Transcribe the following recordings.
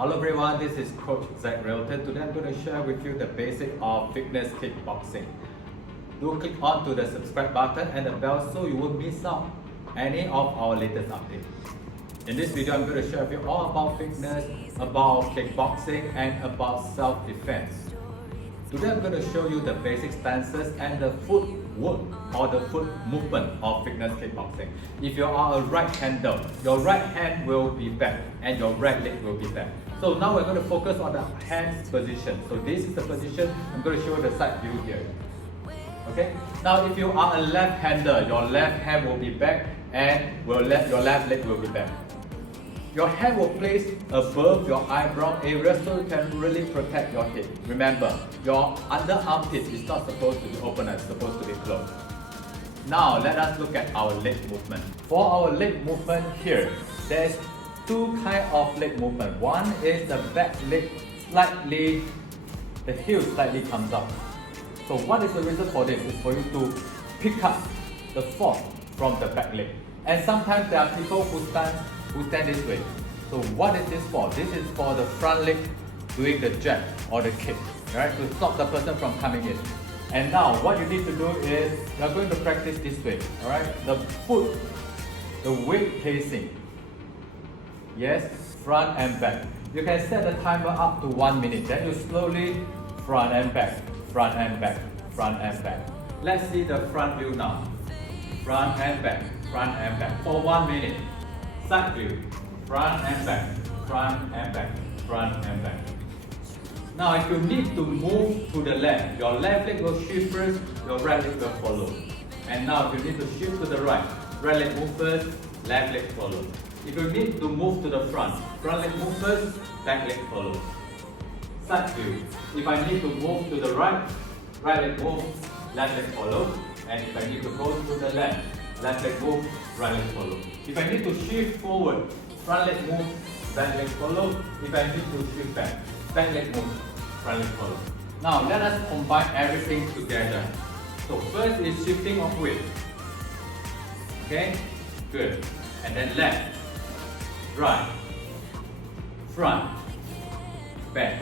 Hello everyone, this is Coach Zach Realtor. Today I'm going to share with you the basic of fitness kickboxing. Do click on to the subscribe button and the bell so you won't miss out any of our latest updates. In this video, I'm going to share with you all about fitness, about kickboxing and about self-defense. Today I'm going to show you the basic stances and the footwork or the foot movement of fitness kickboxing. If you are a right-hander, your right hand will be back and your right leg will be back. So now we're going to focus on the hands position. So this is the position. I'm going to show the side view here. Okay. Now if you are a left-hander, your left hand will be back and your left leg will be back. Your hand will place above your eyebrow area so you can really protect your head. Remember, your under armpit is not supposed to be open, it's supposed to be closed. Now let us look at our leg movement. For our leg movement here, there's two kinds of leg movement. One is the back leg slightly, the heel slightly comes up. So what is the reason for this? Is for you to pick up the force from the back leg. And sometimes there are people who stand this way. So what is this for? This is for the front leg doing the jab or the kick, right? To stop the person from coming in. And now what you need to do is you are going to practice this way, alright? The foot, the weight placing. Yes, front and back. You can set the timer up to 1 minute. Then you slowly front and back, front and back, front and back. Let's see the front view now. Front and back, front and back for 1 minute. Side view, front and back, front and back, front and back. Now if you need to move to the left, your left leg will shift first, your right leg will follow. And now if you need to shift to the right leg move first, left leg follow. If you need to move to the front leg move first, back leg follow. Side view, if I need to move to the right leg move, left leg follow. And if I need to go to the left leg move, right leg follow. If I need to shift forward, front leg move, back leg follow. If I need to shift back leg move, front leg follow. Now let us combine everything together. So first is shifting of weight. Okay, good. And then left, right, front, back.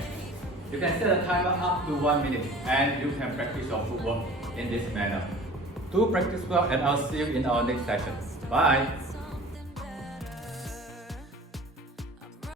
You can set a timer up to 1 minute and you can practice your footwork in this manner. Do practice well and I'll see you in our next session. Bye!